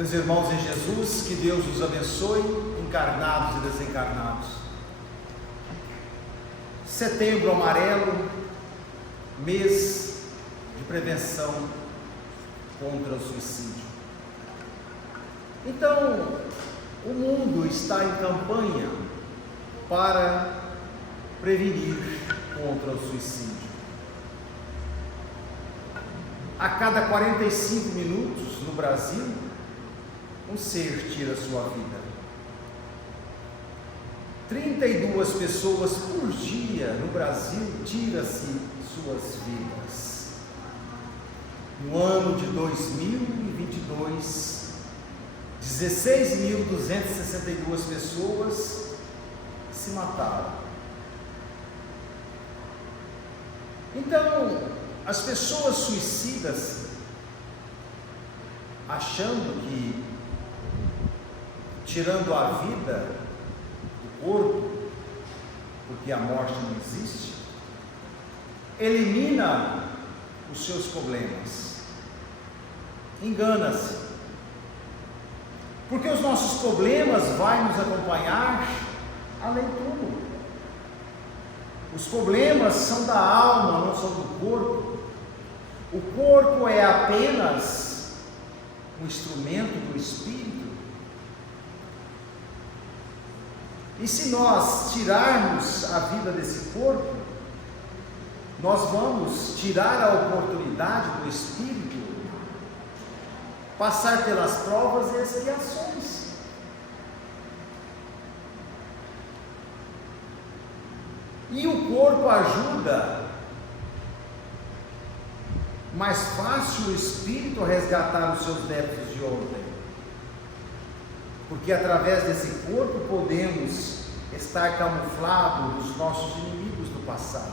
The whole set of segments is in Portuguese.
Meus irmãos em Jesus, que Deus os abençoe, encarnados e desencarnados. Setembro Amarelo, mês de prevenção contra o suicídio. Então, o mundo está em campanha para prevenir contra o suicídio. A cada 45 minutos no Brasil, um ser tira sua vida. 32 pessoas por dia no Brasil tiram-se suas vidas. No ano de 2022, 16.262 pessoas se mataram. Então, as pessoas suicidas, achando que tirando a vida do corpo, porque a morte não existe, elimina os seus problemas. Engana-se, porque os nossos problemas vão nos acompanhar além de tudo. Os problemas são da alma, não são do corpo. O corpo é apenas um instrumento do espírito. E se nós tirarmos a vida desse corpo, nós vamos tirar a oportunidade do espírito passar pelas provas e expiações. E o corpo ajuda mais fácil o espírito a resgatar os seus débitos de ontem, porque através desse corpo podemos estar camuflados dos nossos inimigos do passado.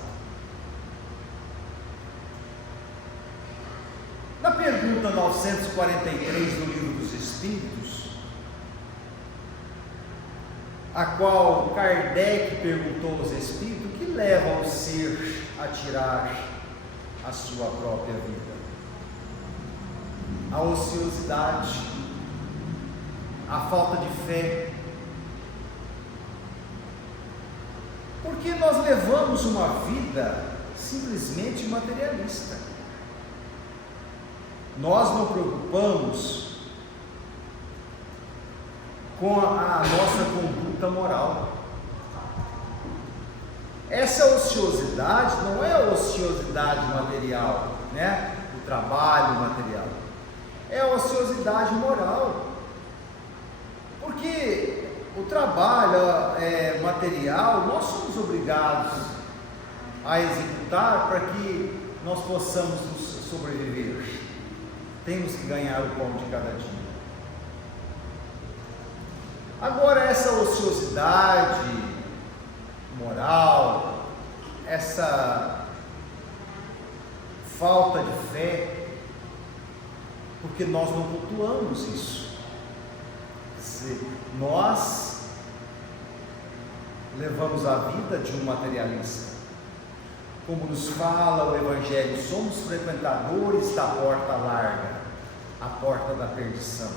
Na pergunta 943 do Livro dos Espíritos, a qual Kardec perguntou aos espíritos: o que leva o ser a tirar a sua própria vida? A ociosidade, a falta de fé. Porque nós levamos uma vida simplesmente materialista. Nós não preocupamos com a nossa conduta moral. Essa ociosidade não é a ociosidade material, né? O trabalho material. É a ociosidade moral. Porque o trabalho material nós somos obrigados a executar para que nós possamos sobreviver. Temos que ganhar o pão de cada dia. Agora, essa ociosidade moral, essa falta de fé, porque nós não cultuamos isso. Nós levamos a vida de um materialista. Como nos fala o Evangelho, somos frequentadores da porta larga, a porta da perdição.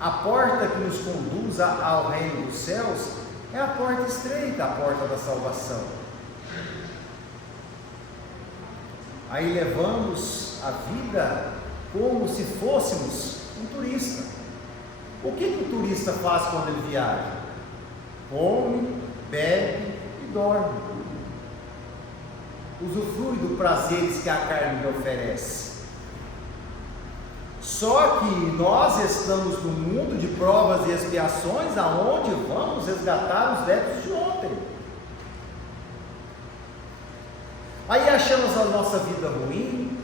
A porta que nos conduz ao reino dos céus é a porta estreita, a porta da salvação. Aí levamos a vida como se fôssemos um turista. O que o turista faz quando ele viaja? Come, bebe e dorme. Usufrui dos prazeres que a carne lhe oferece. Só que nós estamos no mundo de provas e expiações, aonde vamos resgatar os débitos de ontem. Aí achamos a nossa vida ruim,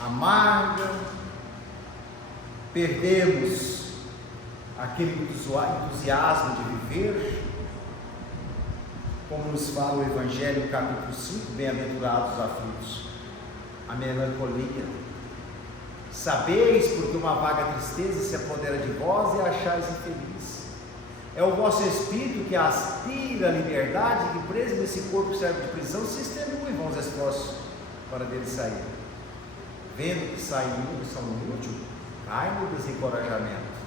amarga, perdemos aquele entusiasmo de viver, como nos fala o Evangelho, capítulo 5, bem-aventurados os aflitos, a melancolia. Sabeis, porque uma vaga tristeza se apodera de vós e achais infeliz. É o vosso espírito que aspira à liberdade, que preso nesse corpo serve de prisão, se extenue, vão os esforços para dele sair. Vendo que sai imundo, são inútil, cai no desencorajamento.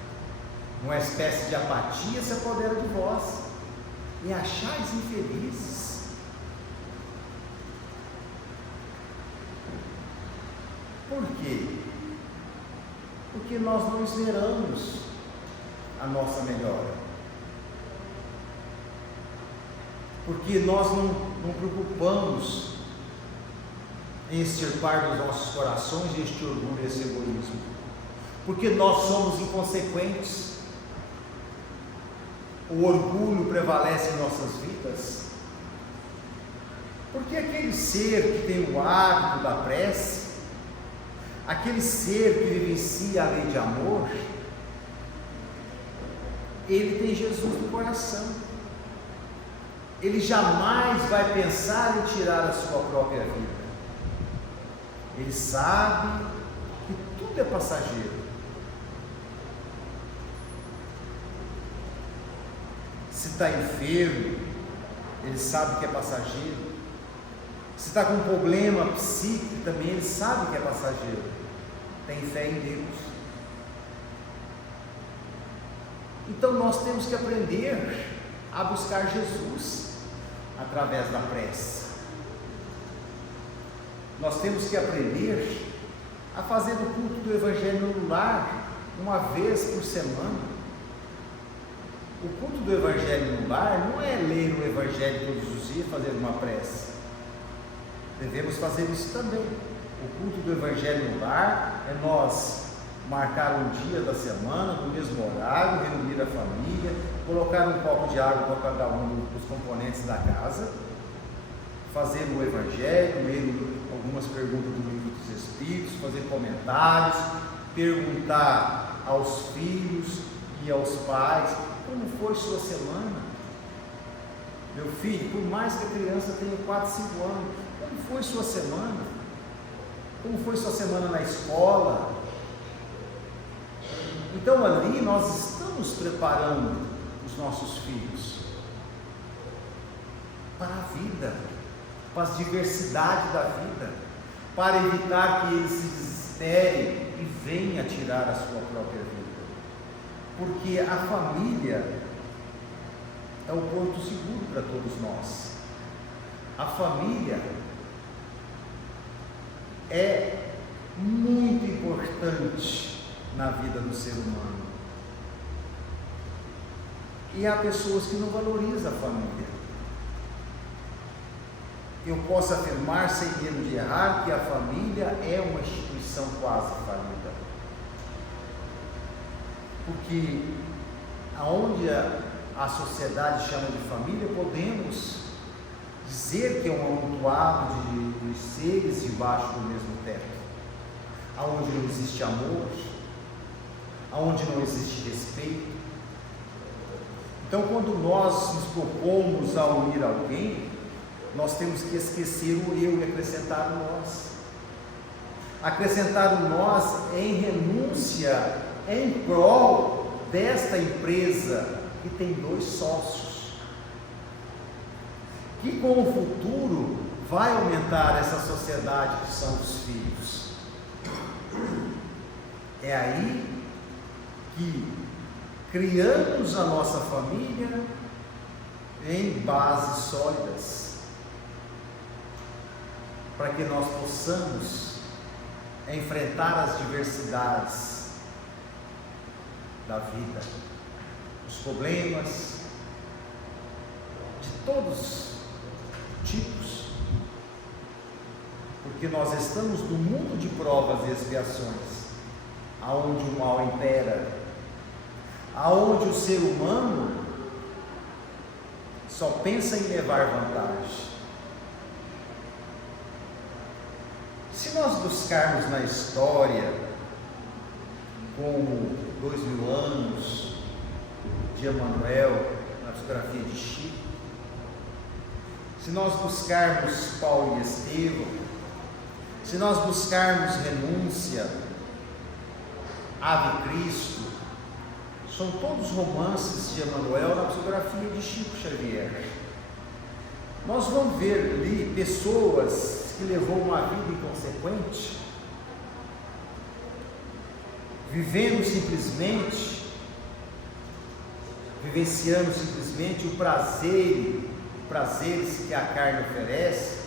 Uma espécie de apatia se apodera de vós, e achais infelizes. Por quê? Porque nós não esperamos a nossa melhora. Porque nós não preocupamos em extirpar dos nossos corações este orgulho e esse egoísmo. Porque nós somos inconsequentes. O orgulho prevalece em nossas vidas. Porque aquele ser que tem o hábito da prece, aquele ser que vivencia a lei de amor, ele tem Jesus no coração. Ele jamais vai pensar em tirar a sua própria vida. Ele sabe que tudo é passageiro. Se está enfermo, ele sabe que é passageiro. Se está com um problema psíquico também, ele sabe que é passageiro. Tem fé em Deus. Então nós temos que aprender a buscar Jesus através da prece. Nós temos que aprender a fazer o culto do Evangelho no lar, uma vez por semana. O culto do Evangelho no lar não é ler o Evangelho todos os dias e fazer uma prece. Devemos fazer isso também. O culto do Evangelho no lar é nós marcar um dia da semana, no mesmo horário, reunir a família, colocar um copo de água para cada um dos componentes da casa, fazer o Evangelho, ler algumas perguntas do Livro dos Espíritos, fazer comentários, perguntar aos filhos e aos pais: como foi sua semana? Meu filho, por mais que a criança tenha 4, 5 anos, como foi sua semana? Como foi sua semana na escola? Então ali nós estamos preparando os nossos filhos para a vida, para a diversidade da vida, para evitar que eles se desesperem e venham tirar a sua própria vida. Porque a família é o porto seguro para todos nós. A família é muito importante na vida do ser humano. E há pessoas que não valorizam a família. Eu posso afirmar, sem medo de errar, que a família é uma instituição quase falida. Porque aonde a sociedade chama de família, podemos dizer que é um amontoado de seres debaixo do mesmo teto, aonde não existe amor, aonde não existe respeito. Então, quando nós nos propomos a unir alguém, nós temos que esquecer o eu e acrescentar o nós. Acrescentar o nós em renúncia, em prol desta empresa que tem 2 sócios, que com o futuro vai aumentar essa sociedade que são os filhos. É aí que criamos a nossa família em bases sólidas, para que nós possamos enfrentar as diversidades da vida, os problemas de todos os tipos, porque nós estamos no mundo de provas e expiações, aonde o mal impera, aonde o ser humano só pensa em levar vantagem. Se nós buscarmos na história, como 2000 anos de Emmanuel, na psicografia de Chico, se nós buscarmos Paulo e Estevão, se nós buscarmos renúncia, Ave Cristo, são todos romances de Emmanuel na psicografia de Chico Xavier. Nós vamos ver ali pessoas que levou uma vida inconsequente, vivenciando simplesmente o prazeres que a carne oferece,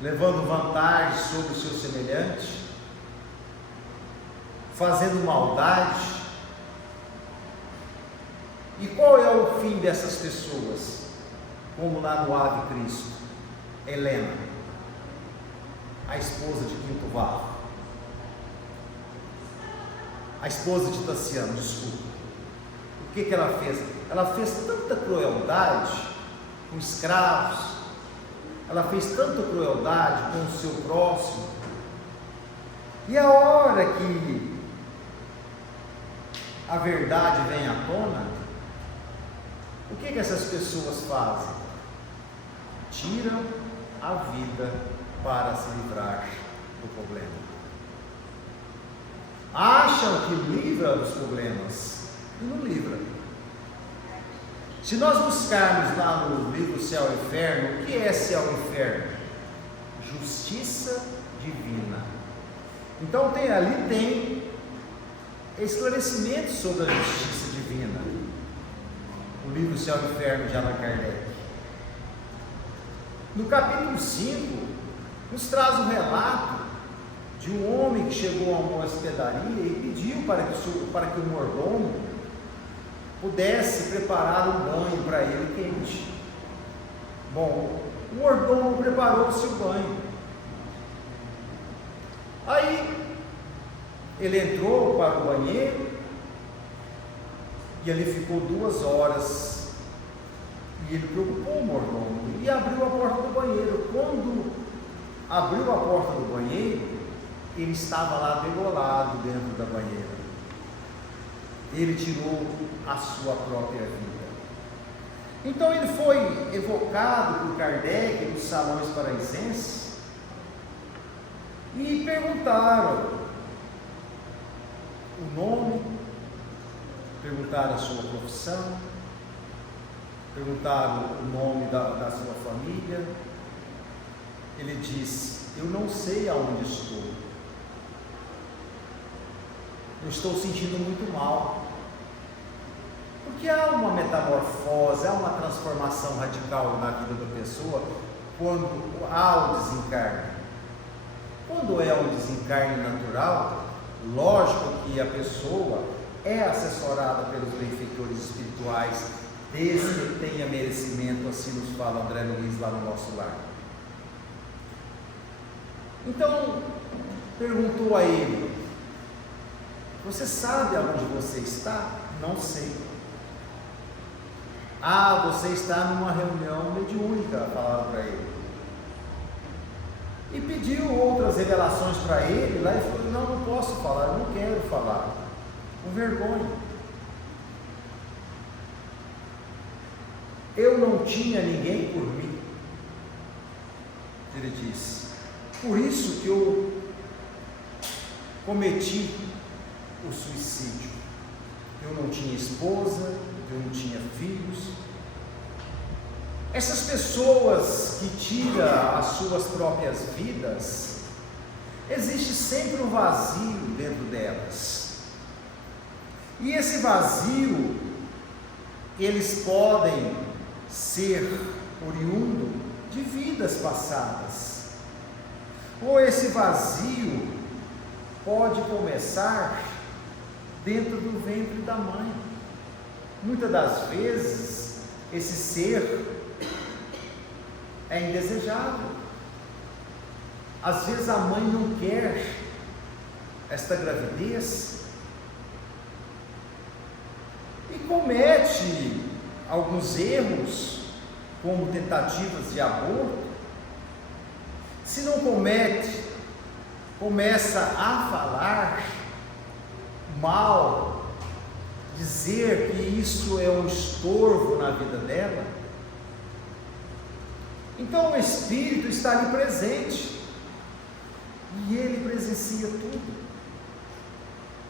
levando vantagem sobre o seu semelhante, fazendo maldade. E qual é o fim dessas pessoas? Como lá no Ave Cristo, Helena, a esposa de Quinto Varro, a esposa de Tassiano, desculpa. O que ela fez? Ela fez tanta crueldade com escravos, ela fez tanta crueldade com o seu próximo, e a hora que a verdade vem à tona, o que essas pessoas fazem? Tiram a vida para se livrar do problema. Acham que livra dos problemas e não livra. Se nós buscarmos lá no livro Céu e Inferno, o que é céu e inferno? Justiça divina. Então ali tem esclarecimento sobre a justiça divina. O livro Céu e Inferno de Allan Kardec. No capítulo 5, nos traz um relato de um homem que chegou a uma hospedaria e pediu para que o mordomo pudesse preparar um banho para ele quente. Bom, o mordomo preparou-se o banho. Aí ele entrou para o banheiro e ali ficou 2 horas, e ele preocupou o mordomo e abriu a porta do banheiro. Quando abriu a porta do banheiro, ele estava lá degolado dentro da banheira. Ele tirou a sua própria vida. Então ele foi evocado por Kardec nos salões paraisenses e perguntaram o nome, perguntaram a sua profissão, perguntaram o nome da sua família. Ele disse: eu não sei aonde estou, eu estou sentindo muito mal, porque há uma metamorfose, há uma transformação radical na vida da pessoa quando há o desencarne. Quando é um desencarne natural, lógico que a pessoa é assessorada pelos benfeitores espirituais, desde que tenha merecimento, assim nos fala André Luiz lá no nosso lar. Então, perguntou a ele: você sabe aonde você está? Não sei. Ah, você está numa reunião mediúnica, falaram para ele. E pediu outras revelações para ele, lá ele falou: não posso falar, eu não quero falar, com vergonha. Eu não tinha ninguém por mim, ele disse, por isso que eu cometi o suicídio. Eu não tinha esposa, eu não tinha filhos. Essas pessoas que tiram as suas próprias vidas, existe sempre um vazio dentro delas. E esse vazio, eles podem ser oriundo de vidas passadas, ou esse vazio pode começar dentro do ventre da mãe. Muitas das vezes esse ser é indesejável. Às vezes a mãe não quer esta gravidez e comete alguns erros, como tentativas de aborto. Se não comete, começa a falar mal, dizer que isso é um estorvo na vida dela. Então o Espírito está ali presente e ele presencia tudo.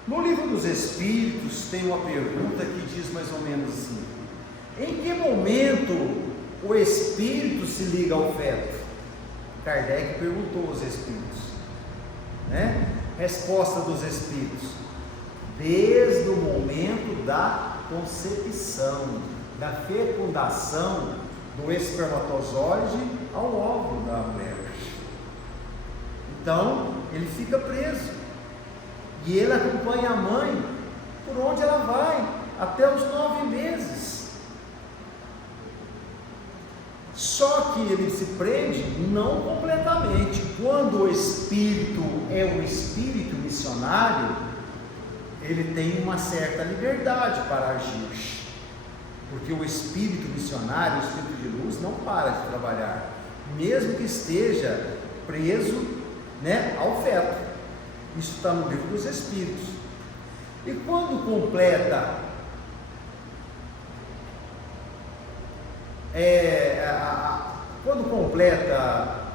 No livro dos Espíritos tem uma pergunta que diz mais ou menos assim: em que momento o Espírito se liga ao feto? Kardec perguntou aos Espíritos, né? Resposta dos Espíritos: desde o momento da concepção, da fecundação do espermatozoide ao óvulo da mulher. Então, ele fica preso e ele acompanha a mãe por onde ela vai, até os 9 meses. Só que ele se prende não completamente. Quando o espírito é um espírito missionário, ele tem uma certa liberdade para agir, porque o espírito missionário, o espírito de luz, não para de trabalhar, mesmo que esteja preso, ao feto. Isso está no livro dos Espíritos. E quando completa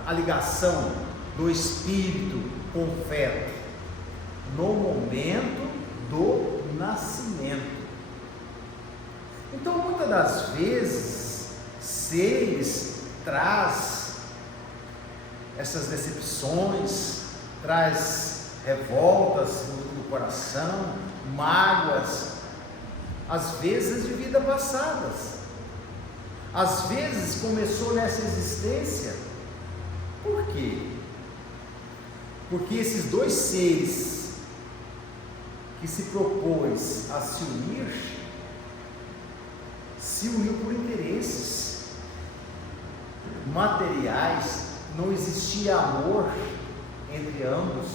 a ligação do espírito com o feto, no momento do nascimento. Então, muitas das vezes, seres traz essas decepções, traz revoltas no coração, mágoas, às vezes de vida passadas, às vezes começou nessa existência. Por quê? Porque esses dois seres que se propôs a se uniu por interesses materiais, não existia amor entre ambos.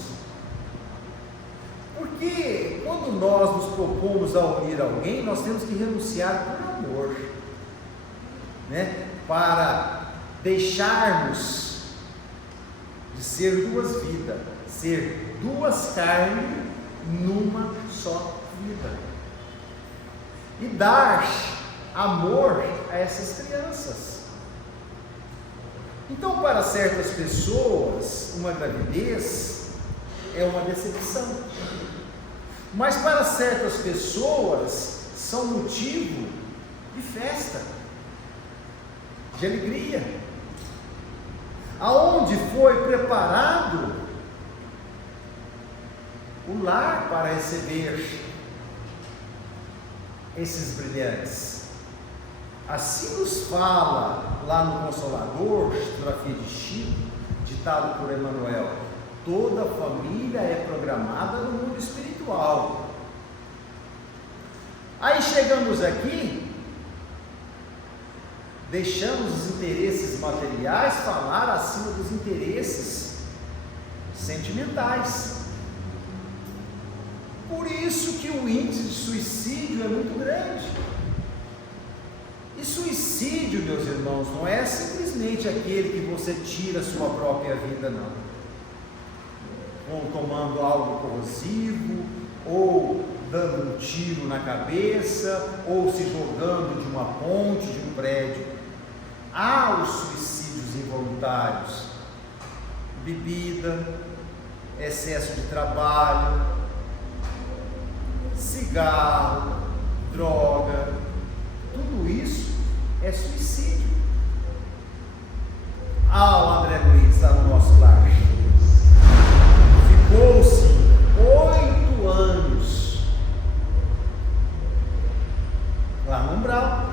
Porque quando nós nos propomos a unir alguém, nós temos que renunciar por amor, para deixarmos de ser duas vidas, ser duas carnes numa só vida, e dar amor a essas crianças. Então, para certas pessoas, uma gravidez é uma decepção, mas para certas pessoas são motivo de festa, de alegria, aonde foi preparado o lar para receber esses brilhantes. Assim nos fala lá no Consolador, fotografia de Chico, ditado por Emmanuel: toda família é programada no mundo espiritual. Aí chegamos aqui, deixamos os interesses materiais falar acima dos interesses sentimentais. Por isso que o índice de suicídio é muito grande. E suicídio, meus irmãos, não é simplesmente aquele que você tira a sua própria vida, não. Ou tomando algo corrosivo, ou dando um tiro na cabeça, ou se jogando de uma ponte, de um prédio. Há os suicídios involuntários: bebida, excesso de trabalho, cigarro, droga, tudo isso é suicídio. O André Luiz está no nosso lar, ficou-se 8 anos lá no umbral,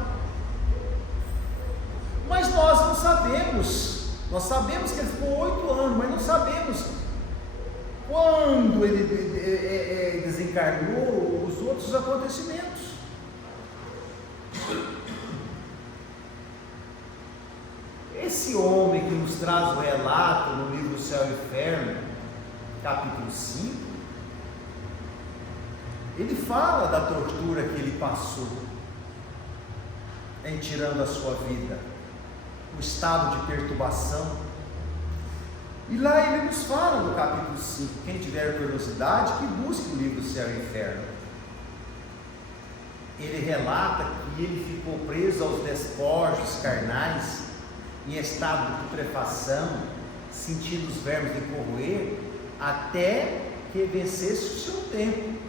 mas nós não sabemos. Nós sabemos que ele ficou 8 anos, mas não sabemos quando ele desencarnou, os outros acontecimentos. Esse homem que nos traz o relato no livro Céu e Inferno, capítulo 5, ele fala da tortura que ele passou em tirando a sua vida, o estado de perturbação. E lá ele nos fala no capítulo 5, quem tiver curiosidade, que busque o livro Céu e Inferno. Ele relata que ele ficou preso aos despojos carnais, em estado de putrefação, sentindo os vermes de corroer, até que vencesse o seu tempo.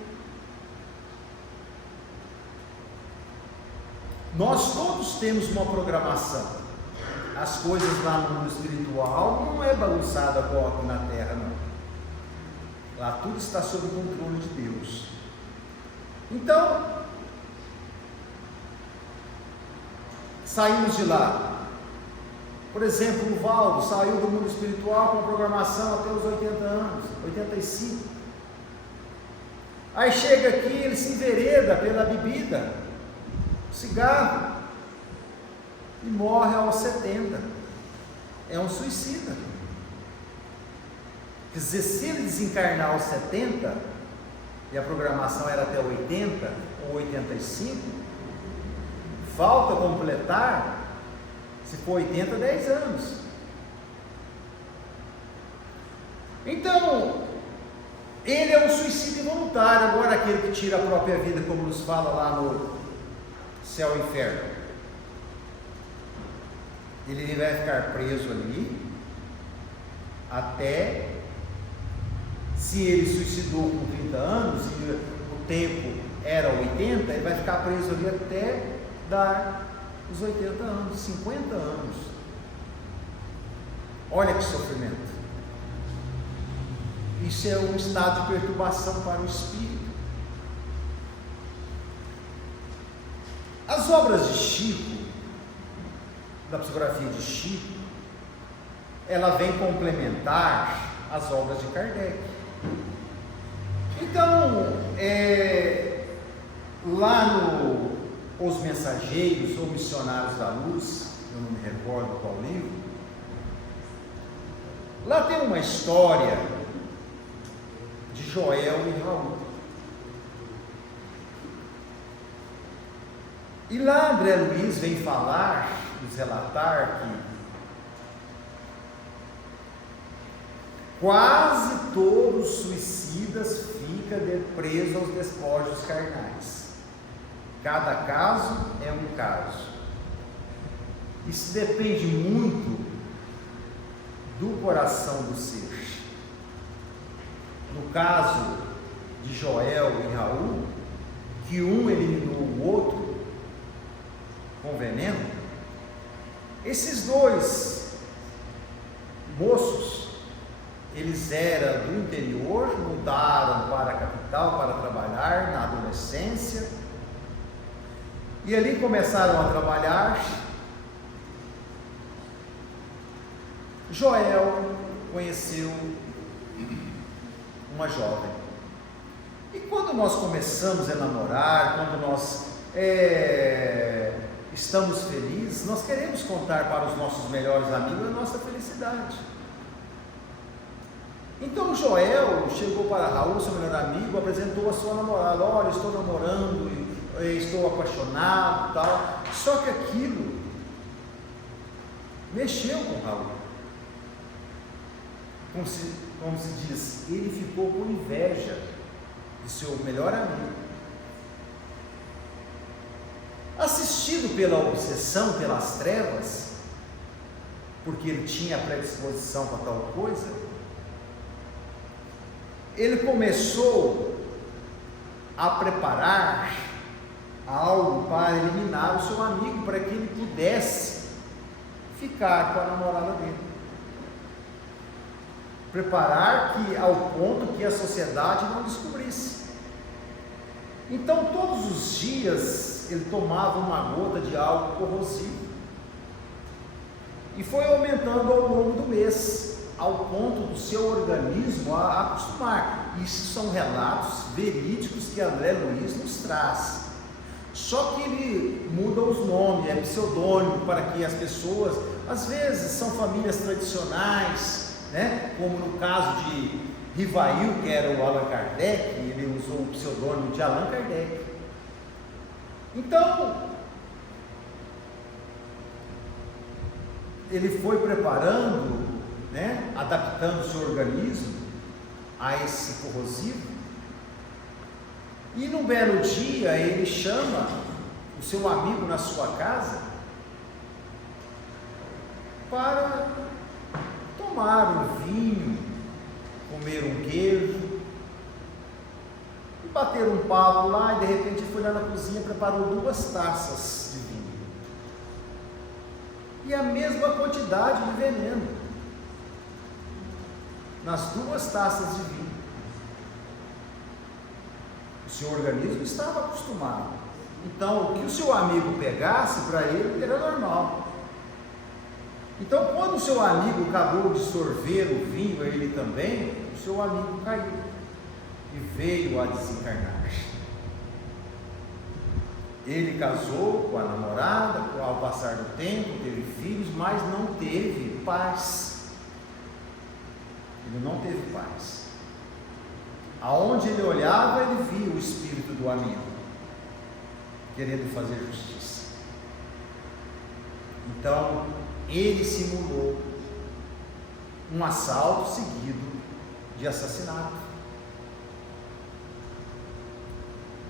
Nós todos temos uma programação. As coisas lá no mundo espiritual não é bagunçada como aqui na terra, não. Lá tudo está sob o controle de Deus. Então, saímos de lá. Por exemplo, o Valdo saiu do mundo espiritual com programação até os 80 anos, 85. Aí chega aqui, ele se envereda pela bebida, cigarro, e morre aos 70. É um suicida. Quer dizer, se ele desencarnar aos 70, e a programação era até 80 ou 85, falta completar, se for 80, 10 anos. Então, ele é um suicídio involuntário. Agora, aquele que tira a própria vida, como nos fala lá no Céu e Inferno, ele vai ficar preso ali até, se ele suicidou com 30 anos e o tempo era 80, ele vai ficar preso ali até dar os 80 anos, 50 anos. Olha que sofrimento. Isso é um estado de perturbação para o espírito. As obras de Chico, da psicografia de Chico, ela vem complementar as obras de Kardec. Então, lá no Os Mensageiros ou Missionários da Luz, eu não me recordo qual livro, lá tem uma história de Joel e Raul. E lá André Luiz vem falar, nos relatar que quase todos os suicidas ficam presos aos despojos carnais. Cada caso é um caso. Isso depende muito do coração do ser. No caso de Joel e Raul, que um eliminou o outro com veneno, esses dois moços, eles eram do interior, mudaram para a capital para trabalhar na adolescência, e ali começaram a trabalhar. Joel conheceu uma jovem, e quando nós começamos a namorar, quando nós estamos felizes, nós queremos contar para os nossos melhores amigos a nossa felicidade. Então Joel chegou para Raul, seu melhor amigo, apresentou a sua namorada: olha, estou namorando, estou apaixonado, tal. Só que aquilo mexeu com Raul. Como se diz, ele ficou com inveja de seu melhor amigo. Assistido pela obsessão, pelas trevas, porque ele tinha predisposição para tal coisa, ele começou a preparar algo para eliminar o seu amigo, para que ele pudesse ficar com a namorada dele. Preparar ao ponto que a sociedade não descobrisse. Então, todos os dias ele tomava uma gota de algo corrosivo, e foi aumentando ao longo do mês, ao ponto do seu organismo a acostumar. Isso são relatos verídicos que André Luiz nos traz. Só que ele muda os nomes, é pseudônimo, para que as pessoas, às vezes são famílias tradicionais, né? Como no caso de Rivail, que era o Allan Kardec, ele usou o pseudônimo de Allan Kardec. Então, ele foi preparando, né? Adaptando o seu organismo a esse corrosivo, e num belo dia ele chama o seu amigo na sua casa para tomar um vinho, comer um queijo e bater um papo lá. E de repente foi lá na cozinha e preparou 2 taças de vinho e a mesma quantidade de veneno nas 2 taças de vinho. seu organismo estava acostumado. Então, o que o seu amigo pegasse, para ele era normal. Então, quando o seu amigo acabou de sorver o vinho, ele também, o seu amigo caiu e veio a desencarnar. Ele casou com a namorada, ao passar do tempo, teve filhos, mas não teve paz. Ele não teve paz. Aonde ele olhava, ele via o espírito do amigo, querendo fazer justiça. Então, ele simulou um assalto seguido de assassinato.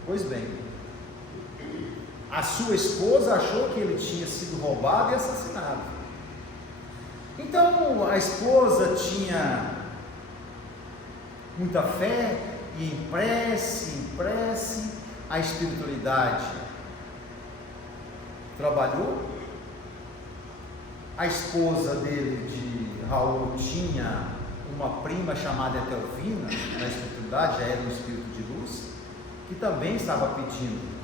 Pois bem, a sua esposa achou que ele tinha sido roubado e assassinado. Então, a esposa tinha muita fé, e em prece, a espiritualidade trabalhou. A esposa dele, de Raul, tinha uma prima chamada Etelvina, na espiritualidade, já era um espírito de luz, que também estava pedindo.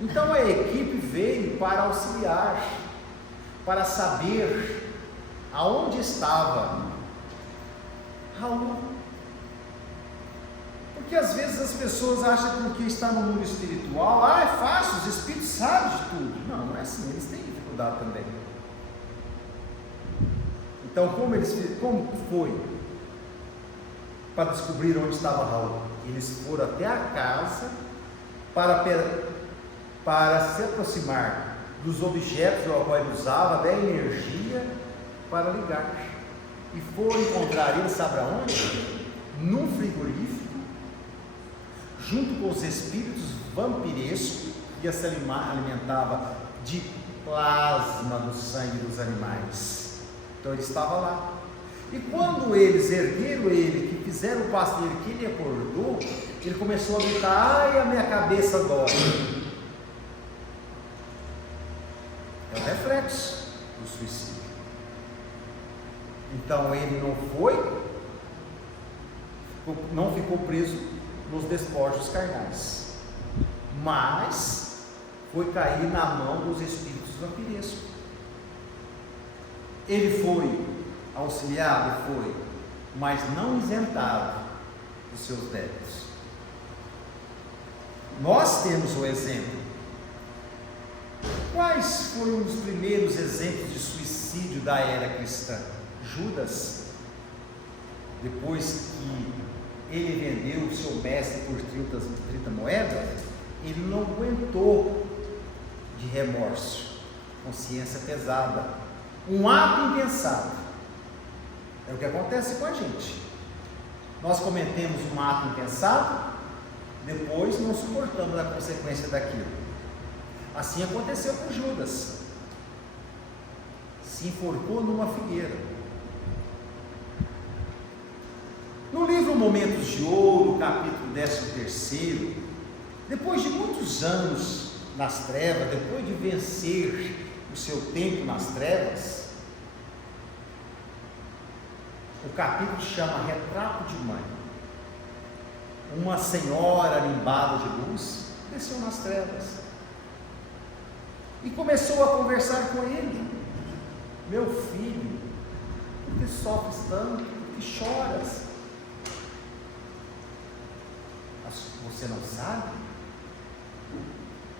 Então a equipe veio para auxiliar, para saber aonde estava Raul. Porque às vezes as pessoas acham que porque está no mundo espiritual, é fácil, os espíritos sabem de tudo. Não, não é assim, eles têm dificuldade também. Então, como foi para descobrir onde estava Raul? Eles foram até a casa para se aproximar dos objetos ao qual ele usava, da energia, para ligar. E foram encontrar ele, sabe aonde? Num frigorífico, junto com os espíritos vampirescos, que se alimentava de plasma do sangue dos animais. Então ele estava lá. E quando eles ergueram ele, que fizeram o passo dele, que ele acordou, ele começou a gritar: ai, a minha cabeça dói. É o reflexo do suicídio. Então ele não ficou preso nos despojos carnais, mas foi cair na mão dos espíritos vampirescos. Ele foi auxiliado, mas não isentado dos seus débitos. Nós temos o exemplo. Quais foram os primeiros exemplos de suicídio da era cristã? Judas, depois que ele vendeu o seu mestre por 30 moedas, ele não aguentou de remorso, consciência pesada, um ato impensado. É o que acontece com a gente. Nós cometemos um ato impensado, depois não suportamos a consequência daquilo. Assim aconteceu com Judas. Se enforcou numa figueira. No livro Momentos de Ouro, capítulo 13, depois de muitos anos nas trevas, depois de vencer o seu tempo nas trevas, o capítulo chama Retrato de Mãe. Uma senhora limbada de luz desceu nas trevas e começou a conversar com ele: meu filho, por que sofres tanto? Por que choras? Você não sabe?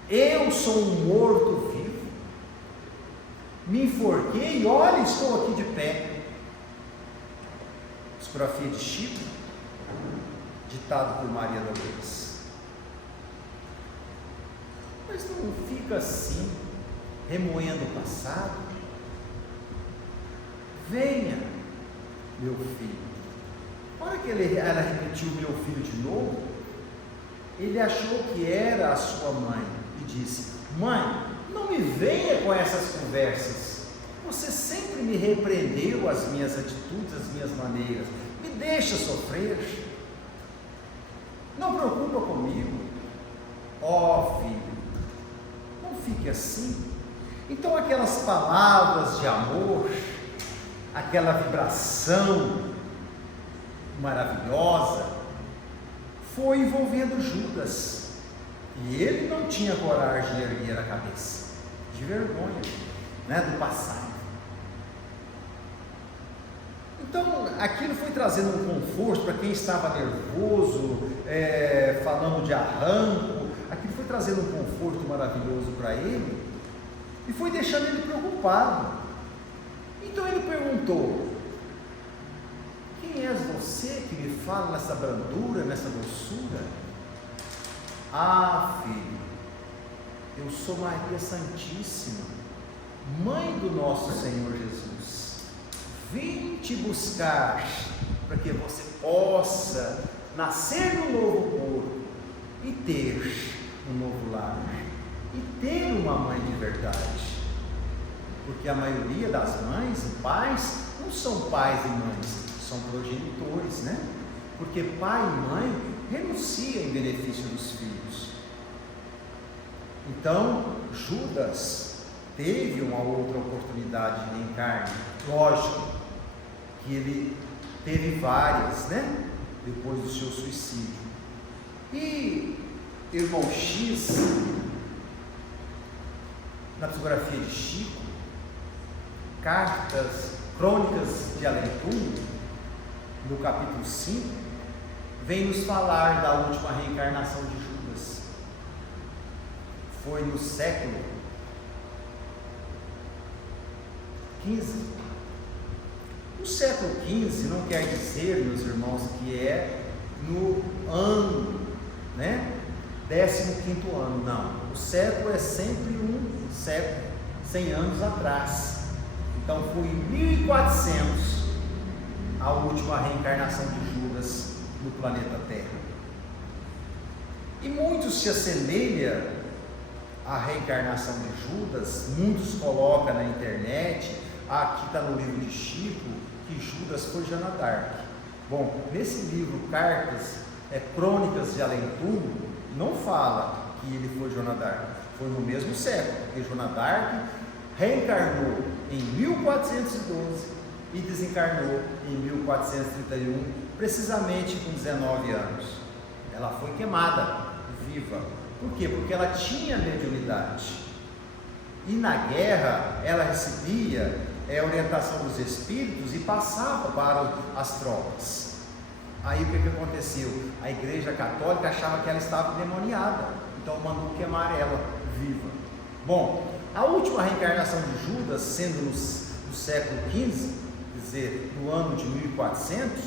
Eu sou um morto-vivo, me enforquei e olha, estou aqui de pé. Psicografia de Chico, ditado por Maria da Luz. Mas não fica assim, remoendo o passado. Venha, meu filho. A hora que ela repetiu meu filho de novo, ele achou que era a sua mãe e disse: mãe, não me venha com essas conversas. Você sempre me repreendeu as minhas atitudes, as minhas maneiras. Me deixa sofrer. Não preocupa comigo. Ó filho, não fique assim. Então aquelas palavras de amor, aquela vibração maravilhosa, foi envolvendo Judas, e ele não tinha coragem de erguer a cabeça, de vergonha, né, do passado. Então, aquilo foi trazendo um conforto para quem estava nervoso, falando de arranco. Aquilo foi trazendo um conforto maravilhoso para ele e foi deixando ele preocupado. Então ele perguntou: quem és você que me fala nessa brandura, nessa doçura? Ah, filho, eu sou Maria Santíssima, mãe do nosso Senhor Jesus. Vim te buscar para que você possa nascer no novo corpo e ter um novo lar e ter uma mãe de verdade, porque a maioria das mães e pais não são pais e mães, são progenitores, né? Porque pai e mãe renunciam em benefício dos filhos. Então Judas teve uma outra oportunidade de reencarne, lógico que ele teve várias, né? Depois do seu suicídio. E irmão X, na psicografia de Chico, Crônicas de Além Túmulo, no capítulo 5, vem nos falar da última reencarnação de Judas. Foi no século XV. O século XV não quer dizer, meus irmãos, que é no ano, né? 15º ano, não. O século é sempre um século, 100 anos atrás. Então foi em 1400 a última reencarnação de Judas no planeta Terra. E muitos se assemelha à reencarnação de Judas, muitos colocam na internet, aqui está no livro de Chico, que Judas foi Joana d'Arc. Bom, nesse livro Crônicas de Além Túmulo, não fala que ele foi Joana d'Arc, foi no mesmo século, porque Joana d'Arc reencarnou em 1412 e desencarnou em 1431, precisamente com 19 anos. Ela foi queimada viva. Por quê? Porque ela tinha mediunidade. E na guerra ela recebia orientação dos espíritos e passava para as tropas. Aí o que aconteceu? A Igreja Católica achava que ela estava endemoniada, então mandou queimar ela viva. Bom, a última reencarnação de Judas, sendo no século XV, quer dizer, no ano de 1400,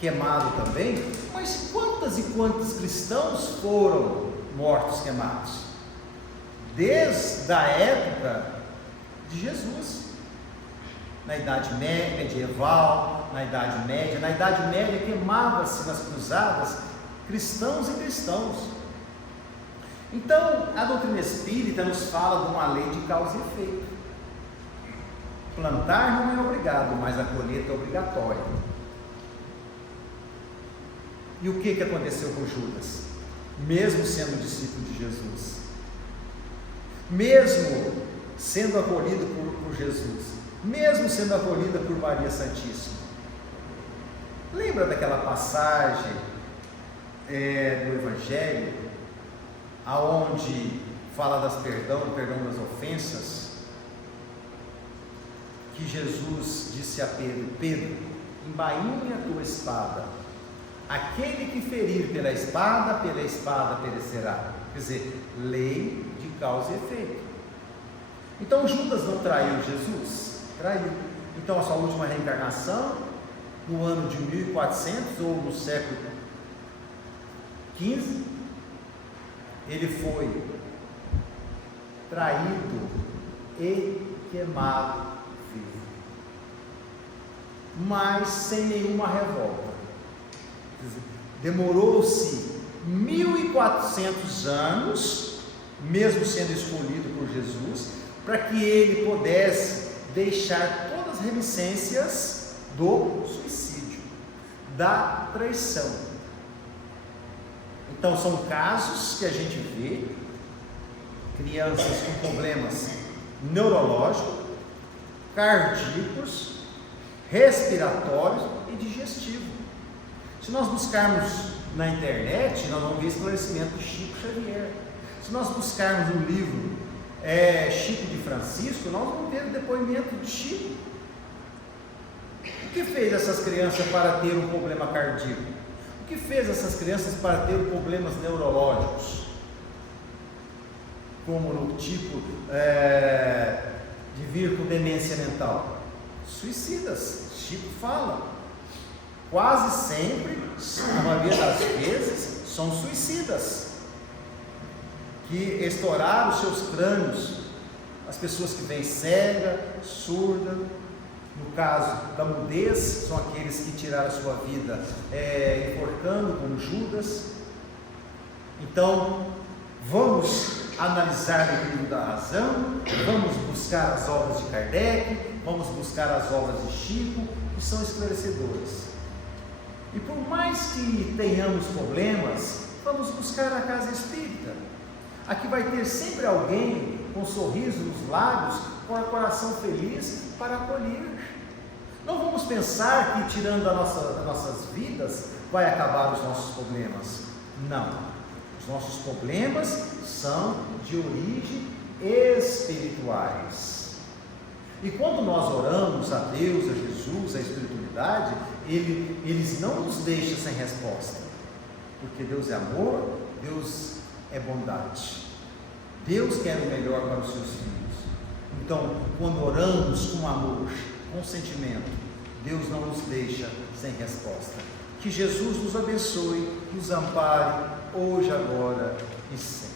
queimado também, mas quantas e quantos cristãos foram mortos queimados? Desde a época de Jesus, na Idade Medieval, na Idade Média queimava-se nas cruzadas cristãos e cristãos. Então a doutrina espírita nos fala de uma lei de causa e efeito. Plantar não é obrigado, mas a colheita é obrigatória. E o que aconteceu com Judas? Mesmo sendo discípulo de Jesus, mesmo sendo acolhido por Jesus, mesmo sendo acolhida por Maria Santíssima. Lembra daquela passagem do Evangelho, aonde fala perdão das ofensas, que Jesus disse a Pedro: Pedro, embainhe a tua espada, aquele que ferir pela espada perecerá. Quer dizer, lei de causa e efeito. Então Judas não traiu Jesus? Traiu. Então a sua última reencarnação, no ano de 1400 ou no século XV, ele foi traído e queimado vivo, mas sem nenhuma revolta. Demorou-se 1400 anos, mesmo sendo escolhido por Jesus, para que ele pudesse deixar todas as reticências do suicídio, da traição. Então são casos que a gente vê crianças com problemas neurológicos, cardíacos, respiratórios e digestivos. Se nós buscarmos na internet, nós vamos ver esclarecimento de Chico Xavier. Se nós buscarmos um livro Chico de Francisco, nós vamos ver o depoimento de Chico. O que fez essas crianças para ter um problema cardíaco? O que fez essas crianças para ter problemas neurológicos? Como no tipo de vir com demência mental? Suicidas. Chico fala. Quase sempre, a maioria das vezes, são suicidas que estouraram os seus crânios. As pessoas que vêm cega, surda, no caso da mudez, são aqueles que tiraram a sua vida enforcando como Judas. Então, vamos analisar o livro da razão, vamos buscar as obras de Kardec, vamos buscar as obras de Chico, que são esclarecedoras. E por mais que tenhamos problemas, vamos buscar a casa espírita. Aqui vai ter sempre alguém com um sorriso nos lábios, com o coração feliz para acolher. Não vamos pensar que tirando das nossas vidas vai acabar os nossos problemas. Não. Os nossos problemas são de origem espirituais. E quando nós oramos a Deus, a Jesus, a espiritualidade, eles não nos deixam sem resposta, porque Deus é amor, Deus é bondade, Deus quer o melhor para os seus filhos. Então, quando oramos com amor, com sentimento, Deus não nos deixa sem resposta. Que Jesus nos abençoe, nos ampare, hoje, agora e sempre.